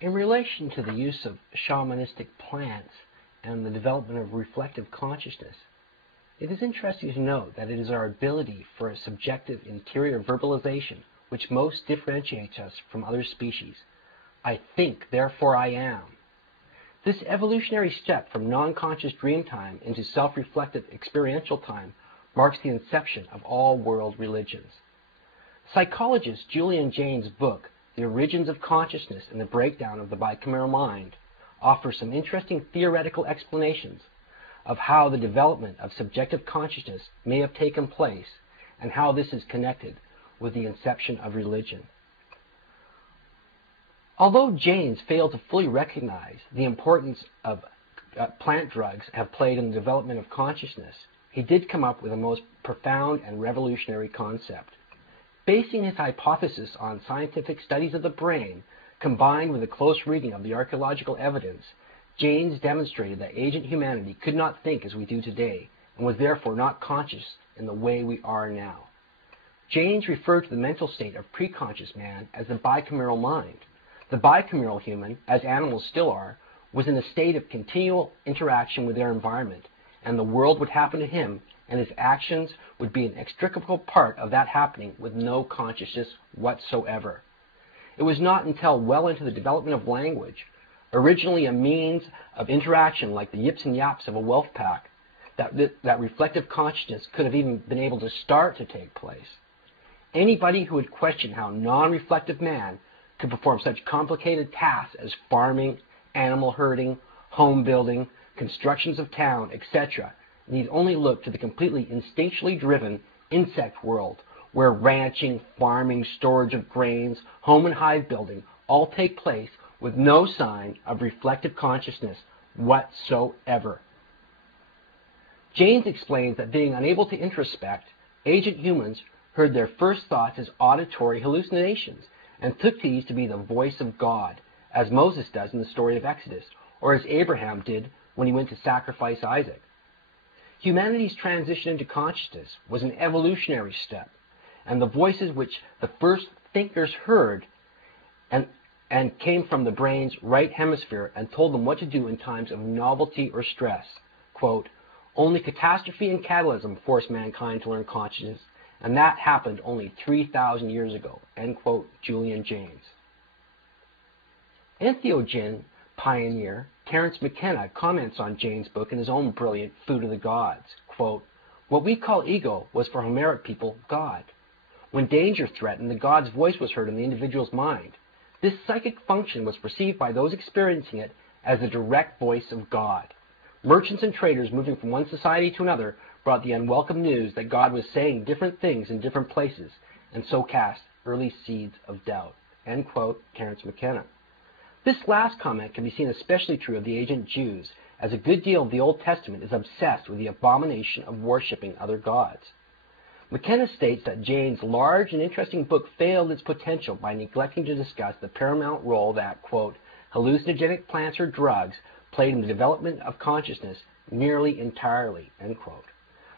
In relation to the use of shamanistic plants and the development of reflective consciousness, it is interesting to note that it is our ability for a subjective interior verbalization which most differentiates us from other species. I think, therefore I am. This evolutionary step from non-conscious dream time into self-reflective experiential time marks the inception of all world religions. Psychologist Julian Jaynes' book, The Origins of Consciousness and the Breakdown of the Bicameral Mind, offers some interesting theoretical explanations of how the development of subjective consciousness may have taken place and how this is connected with the inception of religion. Although Jaynes failed to fully recognize the importance of plant drugs have played in the development of consciousness, he did come up with a most profound and revolutionary concept. Basing his hypothesis on scientific studies of the brain, combined with a close reading of the archaeological evidence, Jaynes demonstrated that ancient humanity could not think as we do today, and was therefore not conscious in the way we are now. Jaynes referred to the mental state of preconscious man as the bicameral mind. The bicameral human, as animals still are, was in a state of continual interaction with their environment, and the world would happen to him, and his actions would be an inextricable part of that happening with no consciousness whatsoever. It was not until well into the development of language, originally a means of interaction like the yips and yaps of a wolf pack, that reflective consciousness could have even been able to start to take place. Anybody who would question how non-reflective man could perform such complicated tasks as farming, animal herding, home building, constructions of town, etc., need only look to the completely instinctually driven insect world, where ranching, farming, storage of grains, home and hive building all take place with no sign of reflective consciousness whatsoever. Jaynes explains that being unable to introspect, ancient humans heard their first thoughts as auditory hallucinations and took these to be the voice of God, as Moses does in the story of Exodus, or as Abraham did when he went to sacrifice Isaac. Humanity's transition into consciousness was an evolutionary step, and the voices which the first thinkers heard and came from the brain's right hemisphere and told them what to do in times of novelty or stress. Quote, only catastrophe and catalysm forced mankind to learn consciousness, and that happened only 3,000 years ago. End quote, Julian Jaynes. Entheogen pioneer Terence McKenna comments on Jaynes' book in his own brilliant Food of the Gods. Quote, what we call ego was for Homeric people God. When danger threatened, the god's voice was heard in the individual's mind. This psychic function was perceived by those experiencing it as the direct voice of God. Merchants and traders moving from one society to another brought the unwelcome news that God was saying different things in different places, and so cast early seeds of doubt. End quote, Terence McKenna. This last comment can be seen especially true of the ancient Jews, as a good deal of the Old Testament is obsessed with the abomination of worshipping other gods. McKenna states that Jaynes' large and interesting book failed its potential by neglecting to discuss the paramount role that, quote, hallucinogenic plants or drugs played in the development of consciousness nearly entirely, end quote.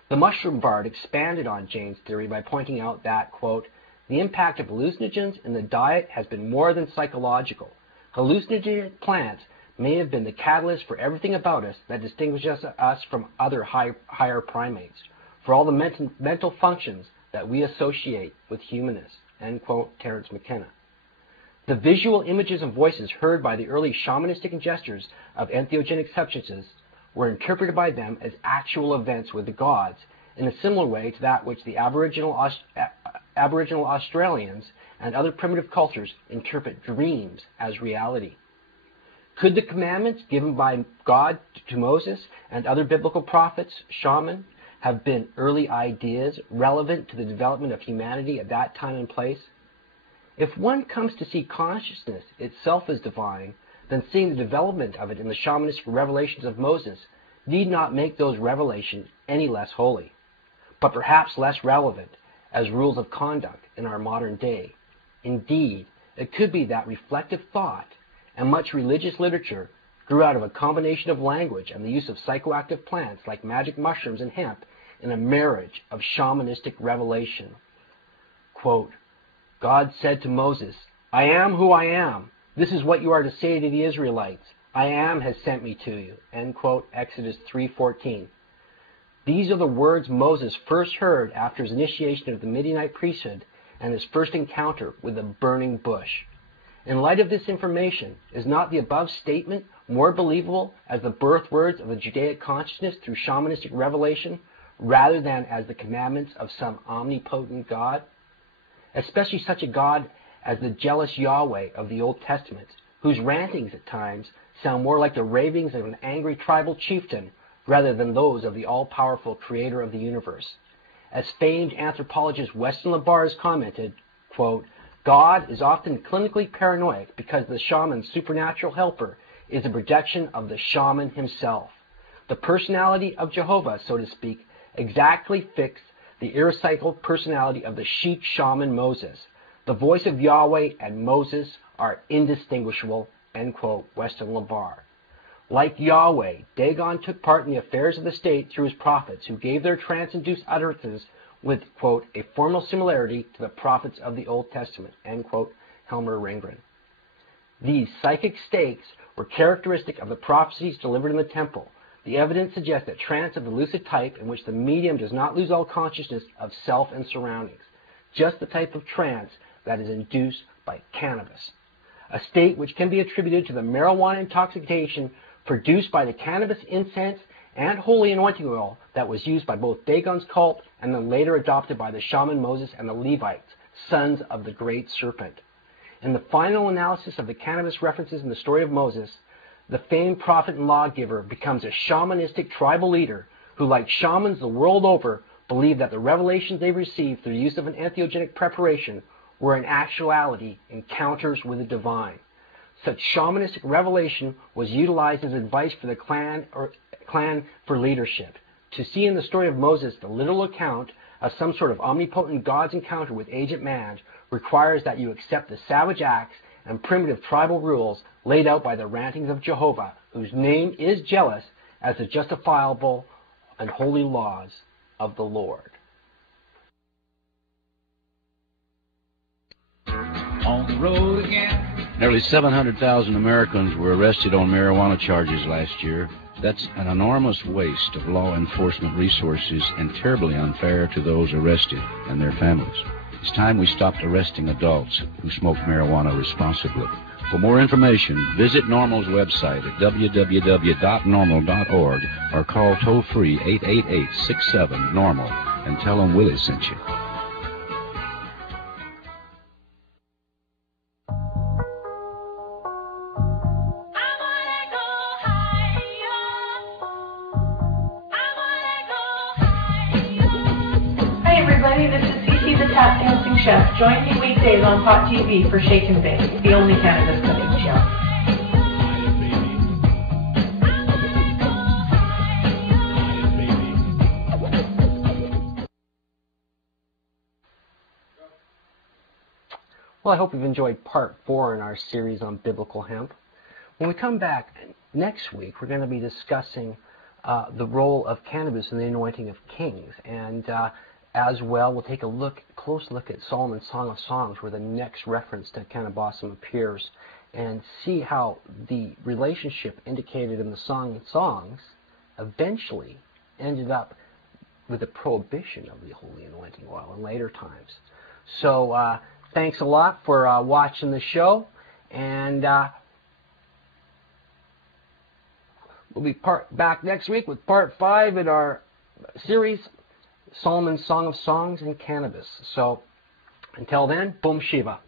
The mushroom bard expanded on Jaynes' theory by pointing out that, quote, the impact of hallucinogens in the diet has been more than psychological. Hallucinogenic plants may have been the catalyst for everything about us that distinguishes us from other higher primates, for all the mental functions that we associate with humanness, end quote, Terence McKenna. The visual images and voices heard by the early shamanistic ingestors of entheogenic substances were interpreted by them as actual events with the gods, in a similar way to that which the Aboriginal Australians and other primitive cultures interpret dreams as reality. Could the commandments given by God to Moses and other biblical prophets, shaman, have been early ideas relevant to the development of humanity at that time and place? If one comes to see consciousness itself as divine, then seeing the development of it in the shamanistic revelations of Moses need not make those revelations any less holy, but perhaps less relevant as rules of conduct in our modern day. Indeed, it could be that reflective thought and much religious literature grew out of a combination of language and the use of psychoactive plants like magic mushrooms and hemp in a marriage of shamanistic revelation. Quote, God said to Moses, I am who I am. This is what you are to say to the Israelites. I am has sent me to you. End quote, Exodus 3:14. These are the words Moses first heard after his initiation of the Midianite priesthood and his first encounter with the burning bush. In light of this information, is not the above statement more believable as the birth words of the Judaic consciousness through shamanistic revelation, rather than as the commandments of some omnipotent God? Especially such a God as the jealous Yahweh of the Old Testament, whose rantings at times sound more like the ravings of an angry tribal chieftain rather than those of the all-powerful creator of the universe. As famed anthropologist Weston LaBarre has commented, quote, God is often clinically paranoid because the shaman's supernatural helper is a projection of the shaman himself. The personality of Jehovah, so to speak, exactly fits the irrecyclable personality of the chic shaman Moses. The voice of Yahweh and Moses are indistinguishable, end quote, Weston LaBarre. Like Yahweh, Dagon took part in the affairs of the state through his prophets, who gave their trance-induced utterances with, quote, a formal similarity to the prophets of the Old Testament, end quote, Helmer Ringren. These psychic states were characteristic of the prophecies delivered in the temple. The evidence suggests that trance of the lucid type in which the medium does not lose all consciousness of self and surroundings, just the type of trance that is induced by cannabis, a state which can be attributed to the marijuana intoxication produced by the cannabis incense and holy anointing oil that was used by both Dagon's cult and then later adopted by the shaman Moses and the Levites, sons of the great serpent. In the final analysis of the cannabis references in the story of Moses, the famed prophet and lawgiver becomes a shamanistic tribal leader who, like shamans the world over, believed that the revelations they received through the use of an entheogenic preparation were in actuality encounters with the divine. Such shamanistic revelation was utilized as advice for the clan for leadership. To see in the story of Moses the literal account of some sort of omnipotent God's encounter with agent man requires that you accept the savage acts and primitive tribal rules laid out by the rantings of Jehovah, whose name is jealous, as the justifiable and holy laws of the Lord. On the road again. Nearly 700,000 Americans were arrested on marijuana charges last year. That's an enormous waste of law enforcement resources and terribly unfair to those arrested and their families. It's time we stopped arresting adults who smoke marijuana responsibly. For more information, visit NORML's website at www.normal.org or call toll-free 888-67-NORMAL and tell them Willie sent you. Chef. Join me weekdays on Pot TV for Shake and Bake, the only cannabis cooking show. Well, I hope you've enjoyed part 4 in our series on Biblical Hemp. When we come back next week, we're going to be discussing the role of cannabis in the anointing of kings, and as well, we'll take a close look at Solomon's Song of Songs, where the next reference to kaneh-bosm appears, and see how the relationship indicated in the Song of Songs eventually ended up with the prohibition of the holy anointing oil in later times. So thanks a lot for watching the show, and we'll be back next week with part 5 in our series, Solomon's Song of Songs and Cannabis. So, until then, Boom Shiva.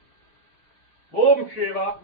Boom Shiva.